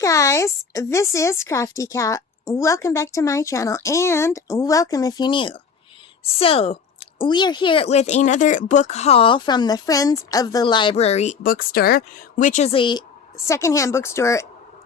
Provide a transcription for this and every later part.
Guys, this is Crafty Cat. Welcome back to my channel and welcome if you're new. So, we are here with another book haul from the Friends of the Library bookstore, which is a secondhand bookstore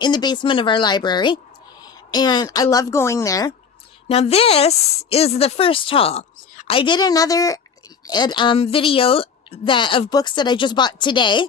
in the basement of our library. And I love going there. Now this is the first haul. I did another video of books that I just bought today.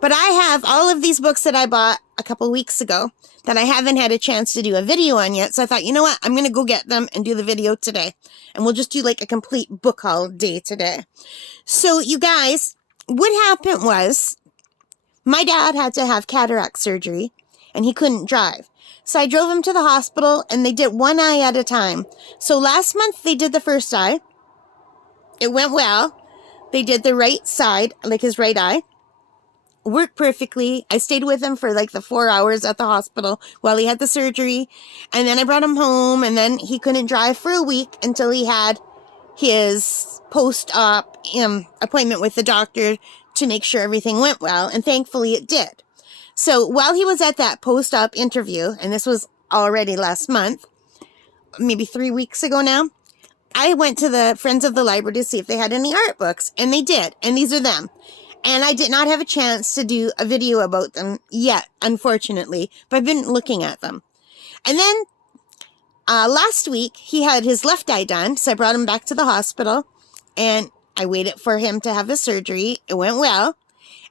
But I have all of these books that I bought a couple weeks ago that I haven't had a chance to do a video on yet. So I thought, you know what? I'm going to go get them and do the video today. And we'll just do like a complete book haul day today. So you guys, what happened was my dad had to have cataract surgery and he couldn't drive. So I drove him to the hospital and they did one eye at a time. So last month they did the first eye. It went well. They did the right side, like his right eye. Worked perfectly. I stayed with him for like the 4 hours at the hospital while he had the surgery. And then I brought him home and then he couldn't drive for a week until he had his post-op appointment with the doctor to make sure everything went well. And thankfully it did. So while he was at that post-op interview, and this was already last month, maybe 3 weeks ago now, I went to the Friends of the Library to see if they had any art books. And they did. And these are them. And I did not have a chance to do a video about them yet, unfortunately, but I've been looking at them. And then last week, he had his left eye done, so I brought him back to the hospital, and I waited for him to have his surgery. It went well.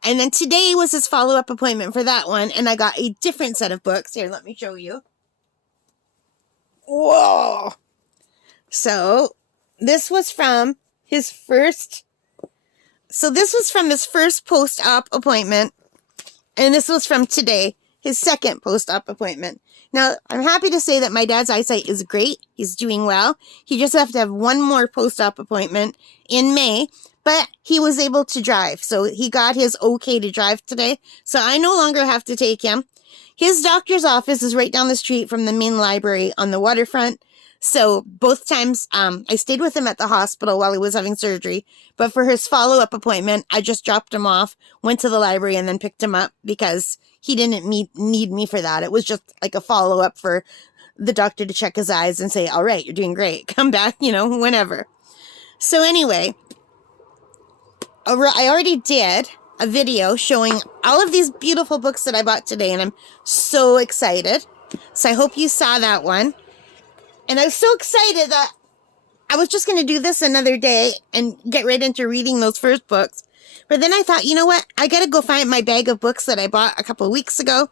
And then today was his follow-up appointment for that one, and I got a different set of books. Here, let me show you. Whoa! So, this was from his first... So this was from his first post-op appointment, and this was from today, his second post-op appointment. Now, I'm happy to say that my dad's eyesight is great. He's doing well. He just has to have one more post-op appointment in May, but he was able to drive. So he got his okay to drive today, so I no longer have to take him. His doctor's office is right down the street from the main library on the waterfront. So both times I stayed with him at the hospital while he was having surgery. But for his follow-up appointment, I just dropped him off, went to the library, and then picked him up because he didn't need me for that. It was just like a follow-up for the doctor to check his eyes and say, all right, you're doing great. Come back, whenever. So anyway, I already did a video showing all of these beautiful books that I bought today, and I'm so excited. So I hope you saw that one. And I was so excited that I was just going to do this another day and get right into reading those first books. But then I thought, you know what? I got to go find my bag of books that I bought a couple of weeks ago.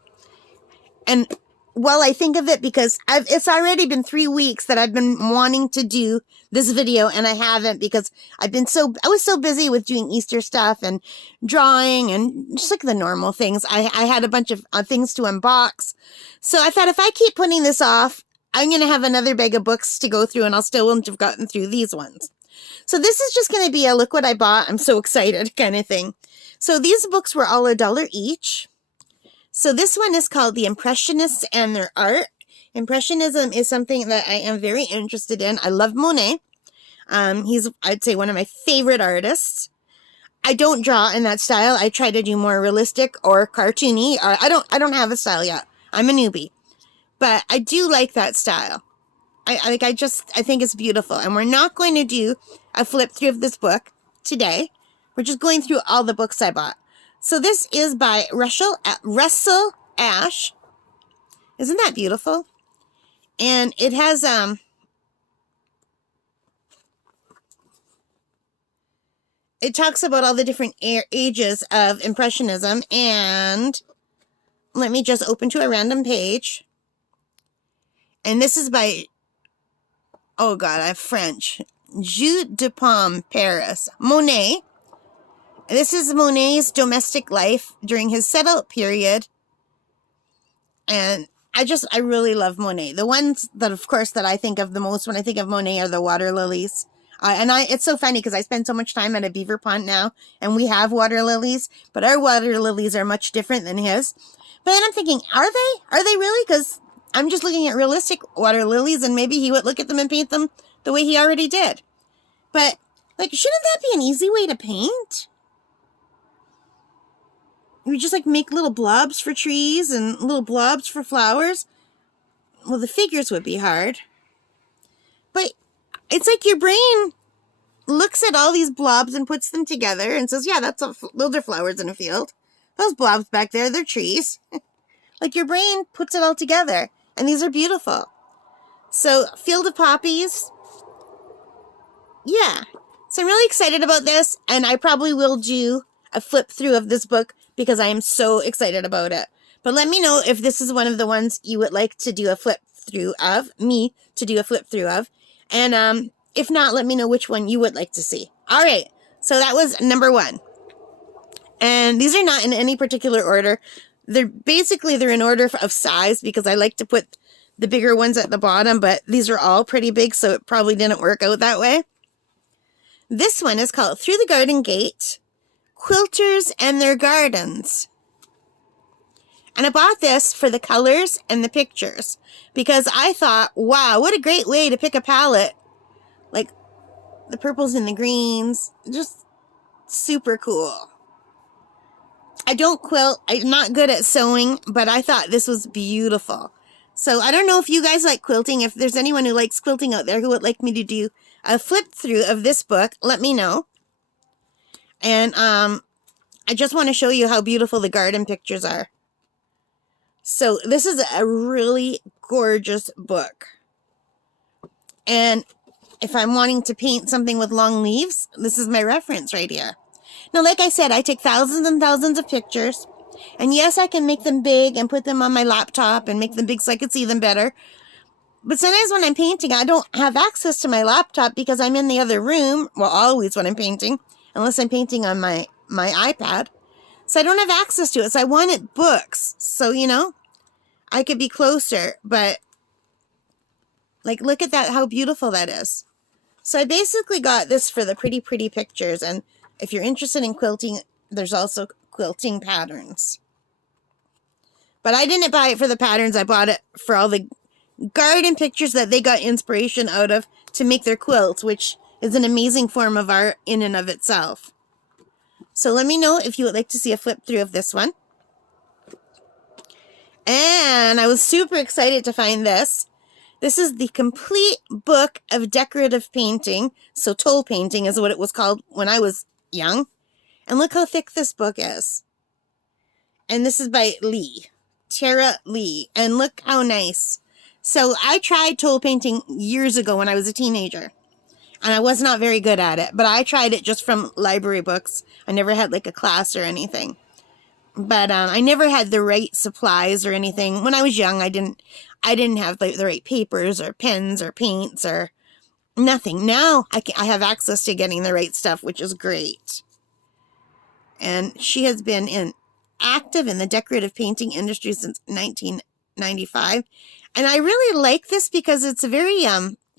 And while I think of it, because it's already been 3 weeks that I've been wanting to do this video and I haven't because I was so busy with doing Easter stuff and drawing and just like the normal things. I had a bunch of things to unbox. So I thought if I keep putting this off, I'm going to have another bag of books to go through and I'll still won't have gotten through these ones. So this is just going to be a look what I bought. I'm so excited kind of thing. So these books were all $1 each. So this one is called The Impressionists and Their Art. Impressionism is something that I am very interested in. I love Monet. He's, I'd say, one of my favorite artists. I don't draw in that style. I try to do more realistic or cartoony. Or I don't have a style yet. I'm a newbie. But I do like that style. I think it's beautiful. And we're not going to do a flip through of this book today. We're just going through all the books I bought. So this is by Russell Ash. Isn't that beautiful? And it has it talks about all the different ages of Impressionism. And let me just open to a random page. And this is by, oh God, I have French. Jeu de Paume, Paris. Monet. This is Monet's domestic life during his settled period. And I really love Monet. The ones that, of course, that I think of the most when I think of Monet are the water lilies. It's so funny because I spend so much time at a beaver pond now, and we have water lilies, but our water lilies are much different than his. But then I'm thinking, are they? Are they really? Because I'm just looking at realistic water lilies, and maybe he would look at them and paint them the way he already did. But, like, shouldn't that be an easy way to paint? you just like make little blobs for trees and little blobs for flowers. Well, the figures would be hard. But it's like your brain looks at all these blobs and puts them together and says, yeah, those are flowers in a field. Those blobs back there, they're trees. Like your brain puts it all together. And these are beautiful. So, Field of Poppies. Yeah. So I'm really excited about this. And I probably will do a flip through of this book because I am so excited about it. But let me know if this is one of the ones you would like to do a flip through of. Me to do a flip through of. And if not, let me know which one you would like to see. All right. So that was number 1. And these are not in any particular order. They're in order of size because I like to put the bigger ones at the bottom, but these are all pretty big, so it probably didn't work out that way. This one is called Through the Garden Gate, Quilters and Their Gardens. And I bought this for the colors and the pictures because I thought, wow, what a great way to pick a palette. Like the purples and the greens, just super cool. I don't quilt. I'm not good at sewing, but I thought this was beautiful. So I don't know if you guys like quilting. If there's anyone who likes quilting out there who would like me to do a flip through of this book, let me know. And I just want to show you how beautiful the garden pictures are. So this is a really gorgeous book. And if I'm wanting to paint something with long leaves, this is my reference right here. Now, like I said, I take thousands and thousands of pictures. And yes, I can make them big and put them on my laptop and make them big so I can see them better. But sometimes when I'm painting, I don't have access to my laptop because I'm in the other room. Well, always when I'm painting, unless I'm painting on my iPad. So I don't have access to it. So I wanted books. So, you know, I could be closer. But, like, look at that, how beautiful that is. So I basically got this for the pretty, pretty pictures. And if you're interested in quilting, there's also quilting patterns. But I didn't buy it for the patterns. I bought it for all the garden pictures that they got inspiration out of to make their quilts, which is an amazing form of art in and of itself. So let me know if you would like to see a flip through of this one. And I was super excited to find this. This is the complete book of decorative painting. So toll painting is what it was called when I was young. And look how thick this book is. And this is by Tara Lee. And look how nice. So I tried toll painting years ago when I was a teenager. And I was not very good at it. But I tried it just from library books. I never had like a class or anything. But I never had the right supplies or anything. When I was young, I didn't have the right papers or pens or paints or nothing. Now I have access to getting the right stuff, which is great. And she has been active in the decorative painting industry since 1995. And I really like this because it's very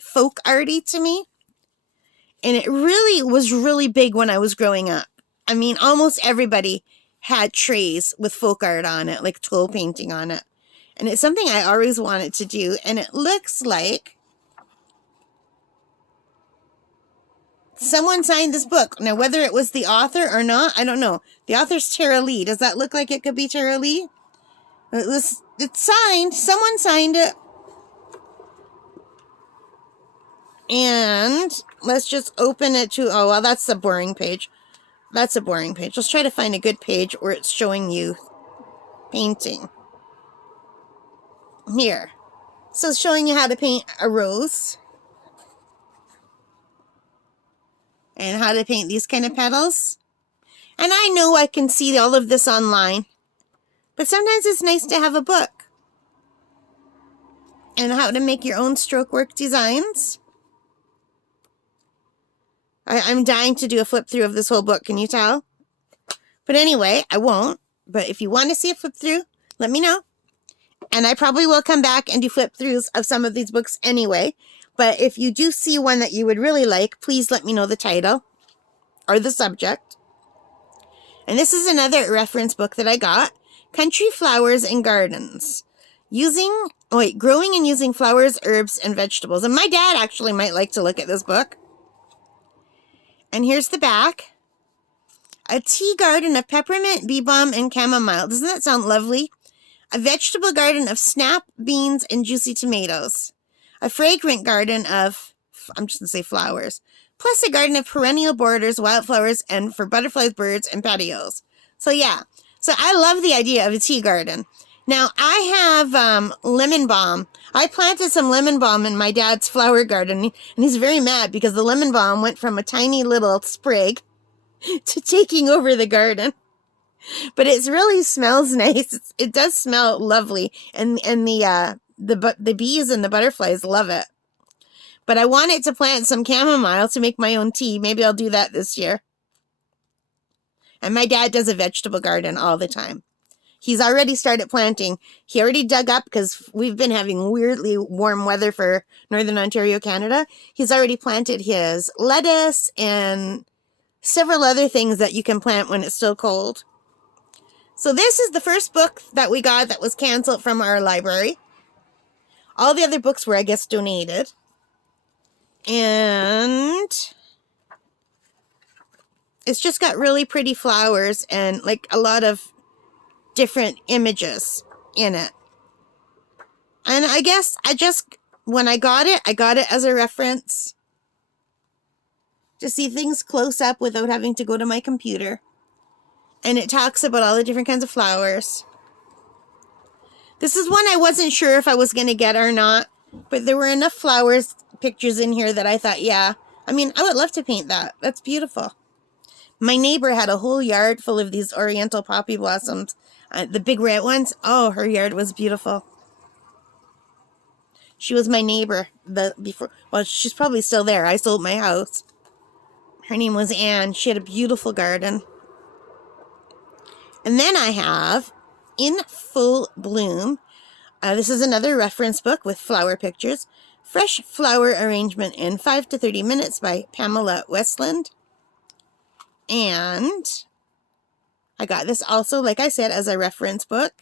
folk arty to me. And it really was really big when I was growing up. I mean, almost everybody had trays with folk art on it, like toll painting on it. And it's something I always wanted to do. And it looks like someone signed this book. Now, whether it was the author or not, I don't know. The author's Tara Lee. Does that look like it could be Tara Lee? It's signed. Someone signed it. And let's just open it to, oh, well, that's a boring page. That's a boring page. Let's try to find a good page where it's showing you painting. Here. So it's showing you how to paint a rose. And how to paint these kind of petals. And I know I can see all of this online. But sometimes it's nice to have a book. And how to make your own stroke work designs. I'm dying to do a flip through of this whole book, can you tell? But anyway, I won't. But if you want to see a flip through, let me know. And I probably will come back and do flip throughs of some of these books anyway. But if you do see one that you would really like, please let me know the title or the subject. And this is another reference book that I got. Country Flowers and Gardens. Growing and using flowers, herbs, and vegetables. And my dad actually might like to look at this book. And here's the back. A tea garden of peppermint, bee balm, and chamomile. Doesn't that sound lovely? A vegetable garden of snap, beans, and juicy tomatoes. A fragrant garden of, I'm just going to say flowers. Plus a garden of perennial borders, wildflowers, and for butterflies, birds, and patios. So yeah. So I love the idea of a tea garden. Now, I have lemon balm. I planted some lemon balm in my dad's flower garden, and he's very mad because the lemon balm went from a tiny little sprig to taking over the garden. But it really smells nice. It does smell lovely, and the bees and the butterflies love it. But I wanted to plant some chamomile to make my own tea. Maybe I'll do that this year. And my dad does a vegetable garden all the time. He's already started planting. He already dug up, because we've been having weirdly warm weather for Northern Ontario, Canada. He's already planted his lettuce and several other things that you can plant when it's still cold. So this is the first book that we got that was canceled from our library. All the other books were, I guess, donated. And it's just got really pretty flowers and like a lot of different images in it. And I guess when I got it as a reference to see things close up without having to go to my computer. And it talks about all the different kinds of flowers. This is one I wasn't sure if I was going to get or not, but there were enough flowers pictures in here that I thought, yeah, I mean, I would love to paint that. That's beautiful. My neighbor had a whole yard full of these oriental poppy blossoms. The big red ones. Oh, her yard was beautiful. She was my neighbor well, she's probably still there. I sold my house. Her name was Anne. She had a beautiful garden. And then I have In Full Bloom. This is another reference book with flower pictures. Fresh Flower Arrangement in 5 to 30 Minutes by Pamela Westland. And I got this also, like I said, as a reference book.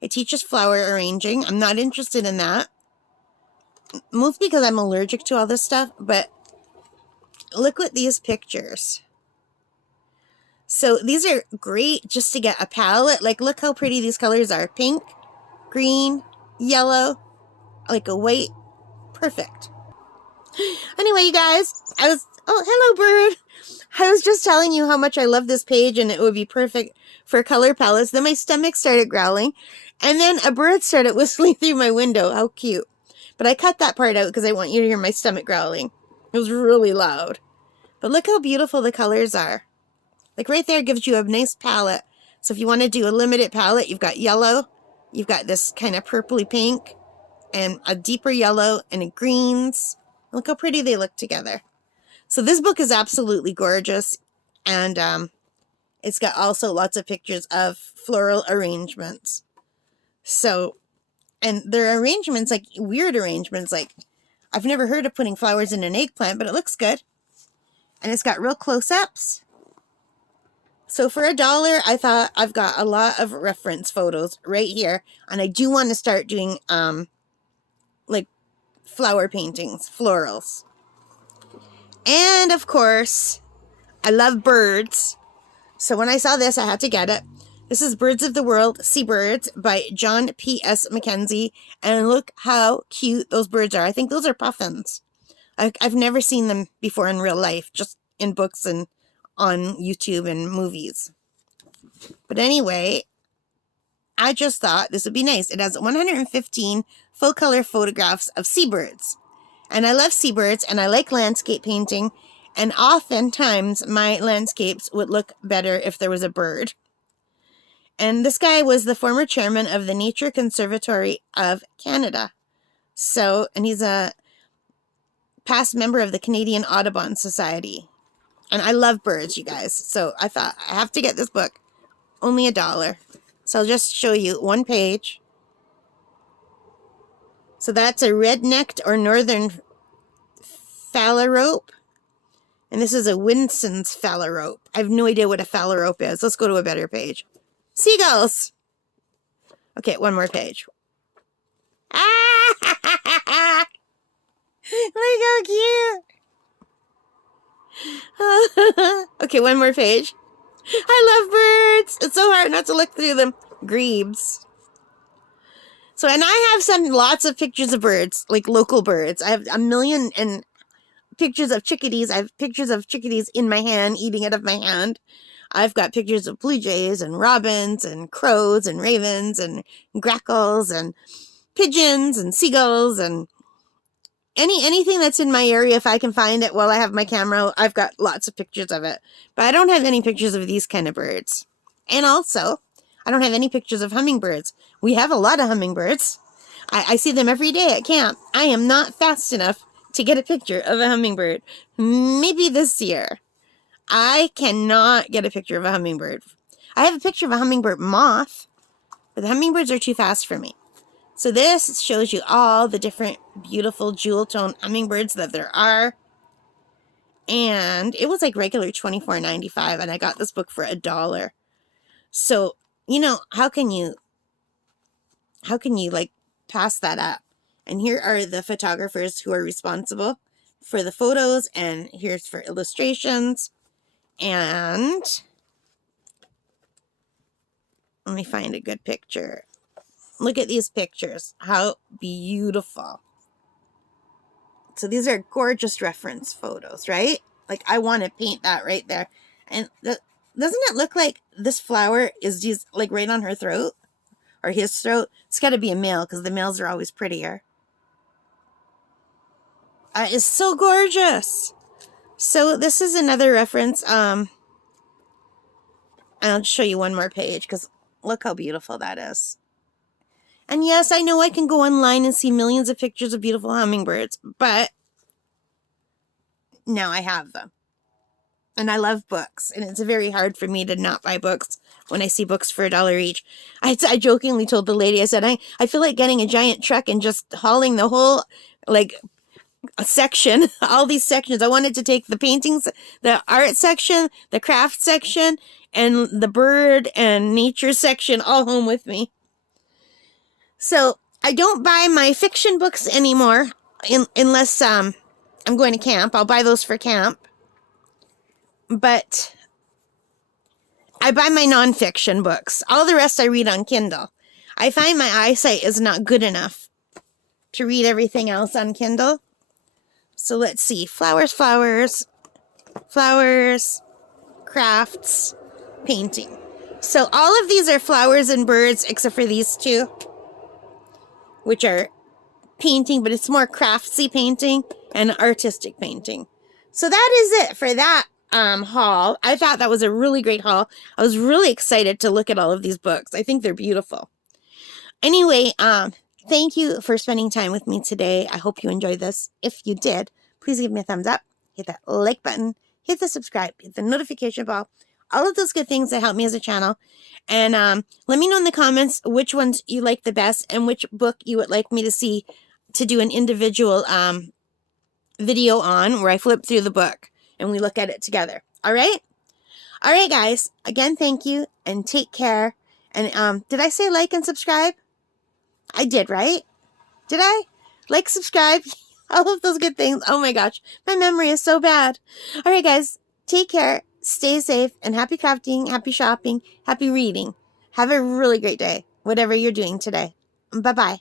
It teaches flower arranging. I'm not interested in that. Mostly because I'm allergic to all this stuff. But look at these pictures. So these are great just to get a palette. Like, look how pretty these colors are. Pink, green, yellow, like a white. Perfect. Anyway, you guys, oh, hello, bird. I was just telling you how much I love this page and it would be perfect for color palettes. Then my stomach started growling, and then a bird started whistling through my window. How cute. But I cut that part out because I want you to hear my stomach growling. It was really loud. But look how beautiful the colors are. Like right there gives you a nice palette. So if you want to do a limited palette, you've got yellow, you've got this kind of purpley pink, and a deeper yellow, and a greens. Look how pretty they look together. So this book is absolutely gorgeous, and it's got also lots of pictures of floral arrangements. So, and there are arrangements, like weird arrangements, like I've never heard of putting flowers in an eggplant, but it looks good. And it's got real close-ups. So for $1, I thought I've got a lot of reference photos right here. And I do want to start doing, like, flower paintings, florals. And, of course, I love birds. So when I saw this, I had to get it. This is Birds of the World, Seabirds by John P.S. Mackenzie. And look how cute those birds are. I think those are puffins. I've never seen them before in real life, just in books and on YouTube and movies. But anyway, I just thought this would be nice. It has 115 full-color photographs of seabirds. And I love seabirds, and I like landscape painting. And oftentimes, my landscapes would look better if there was a bird. And this guy was the former chairman of the Nature Conservatory of Canada. So, and he's a past member of the Canadian Audubon Society. And I love birds, you guys. So I thought, I have to get this book. Only $1. So I'll just show you one page. So that's a red-necked or northern phalarope. And this is a Winston's phalarope. I have no idea what a phalarope is. Let's go to a better page. Seagulls. Okay, one more page. Ah! Look how cute. Okay, one more page. I love birds. It's so hard not to look through them. Grebes. So, and I have some lots of pictures of birds, like local birds. I have a million and pictures of chickadees. I have pictures of chickadees in my hand, eating out of my hand. I've got pictures of blue jays and robins and crows and ravens and grackles and pigeons and seagulls and anything that's in my area. If I can find it while I have my camera, I've got lots of pictures of it. But I don't have any pictures of these kind of birds. And also, I don't have any pictures of hummingbirds. We have a lot of hummingbirds. I see them every day at camp. I am not fast enough to get a picture of a hummingbird. Maybe this year. I cannot get a picture of a hummingbird. I have a picture of a hummingbird moth, but the hummingbirds are too fast for me. So this shows you all the different beautiful jewel tone hummingbirds that there are. And it was like regular $24.95, and I got this book for $1. So, you know, how can you like pass that up? And here are the photographers who are responsible for the photos, and here's for illustrations. And let me find a good picture. Look at these pictures. How beautiful. So these are gorgeous reference photos, right? Like, I want to paint that right there. And doesn't it look like this flower is just like right on her throat? Or his throat? It's got to be a male, because the males are always prettier. It's so gorgeous. So this is another reference. I'll show you one more page, because look how beautiful that is. And yes, I know I can go online and see millions of pictures of beautiful hummingbirds, but now I have them. And I love books, and it's very hard for me to not buy books when I see books for $1 each. I jokingly told the lady, I said, I feel like getting a giant truck and just hauling the whole, like, a section, all these sections. I wanted to take the paintings, the art section, the craft section, and the bird and nature section all home with me. So I don't buy my fiction books anymore unless I'm going to camp. I'll buy those for camp. But I buy my nonfiction books. All the rest I read on Kindle. I find my eyesight is not good enough to read everything else on Kindle. So let's see. Flowers, flowers, flowers, crafts, painting. So all of these are flowers and birds except for these two, which are painting, but it's more craftsy painting and artistic painting. So that is it for that haul. I thought that was a really great haul. I was really excited to look at all of these books. I think they're beautiful. Anyway, thank you for spending time with me today. I hope you enjoyed this. If you did, please give me a thumbs up, hit that like button, hit the subscribe, hit the notification bell, all of those good things that help me as a channel. And let me know in the comments which ones you like the best and which book you would like me to see to do an individual video on, where I flip through the book and we look at it together. All right? All right, guys. Again, thank you and take care. And did I say like and subscribe? I did, right? Did I? Like, subscribe, all of those good things. Oh my gosh, my memory is so bad. All right, guys. Take care. Stay safe, and happy crafting, happy shopping, happy reading. Have a really great day, whatever you're doing today. Bye-bye.